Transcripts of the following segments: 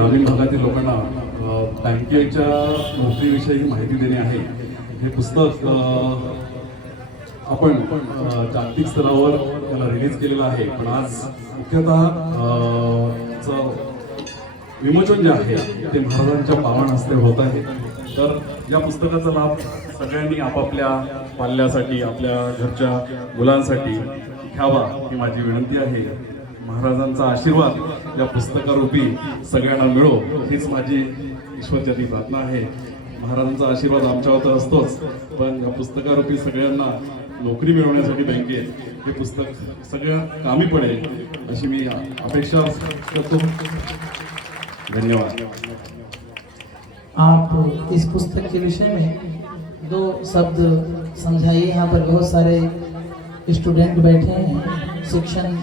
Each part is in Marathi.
ग्रामीण भागातील लोकांना बँकेच्या नोकरीविषयी माहिती देणे आहे. हे पुस्तक आपण जागतिक स्तरावर त्याला रिलीज केलेलं आहे, पण आज मुख्यतः विमोचन जे आहे ते महाराजांच्या पावन हस्ते होत आहे. तर या पुस्तकाचा लाभ सगळ्यांनी आपापल्या पाल्यासाठी, आपल्या घरच्या मुलांसाठी घ्यावा ही माझी विनंती आहे. महाराजांचा आशीर्वाद या पुस्तकारूपी सगळ्यांना मिळो हीच माझी ईश्वरचरणी प्रार्थना आहे. महाराजांचा आशीर्वाद आमच्यावर तर असतोच, पण या पुस्तकारूपी सगळ्यांना नोकरी मिळवण्यासाठी बँकेत हे पुस्तक सगळ्या कामी पडेल अशी मी अपेक्षा करतो. धन्यवाद. आप इस पुस्तक के विषय में दो शब्द समझाइए. यहाँ पर बहुत सारे स्टूडेंट बैठे हैं, शिक्षण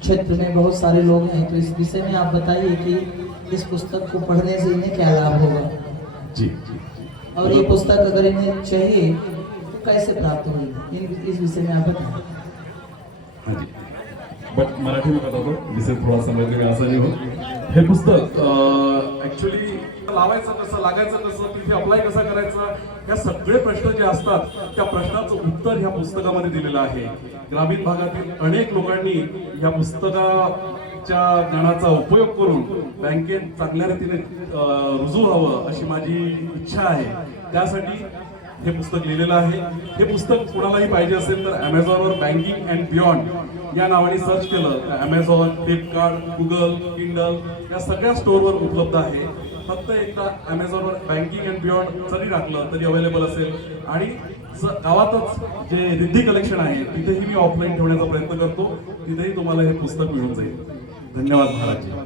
क्षेत्र में बहुत सारे लोग हैं, तो इस विषय में आप बताइए कि इस पुस्तक को पढ़ने से इन्हें क्या लाभ होगा जी. और ये पुस्तक अगर इन्हें चाहिए तो कैसे प्राप्त होगी, इस विषय में आप बताएं. हाँ जी, बट मराठी में बतातो जिससे थोड़ा समझने में आसानी हो. हे पुस्तक ऍक्च्युली लावायचं कसं, लागायचं कसं, तिथे अप्लाय कसा करायचा, या सगळे प्रश्न जे असतात त्या प्रश्नाचं उत्तर ह्या पुस्तकामध्ये दिलेलं आहे. ग्रामीण भागातील अनेक लोकांनी या पुस्तकाच्या ज्ञानाचा उपयोग करून बँकेत चांगल्या रीतीने रुजू व्हावं अशी माझी इच्छा आहे. त्यासाठी हे पुस्तक लिहिलेलं आहे. हे पुस्तक कोणालाही पाहिजे असेल तर अमेझॉनवर बँकिंग अँड बियॉन्ड या नावाने सर्च केलं तर अमेझॉन, फ्लिपकार्ट, गुगल, किंडल या सगळ्या स्टोअरवर उपलब्ध आहे. फक्त एकदा अमेझॉनवर बँकिंग अँड बियॉन्ड जरी टाकलं तरी अवेलेबल असेल. आणि गावातच जे रिद्धी कलेक्शन आहे तिथेही मी ऑफलाईन ठेवण्याचा प्रयत्न करतो, तिथेही तुम्हाला हे पुस्तक मिळून जाईल. धन्यवाद महाराज.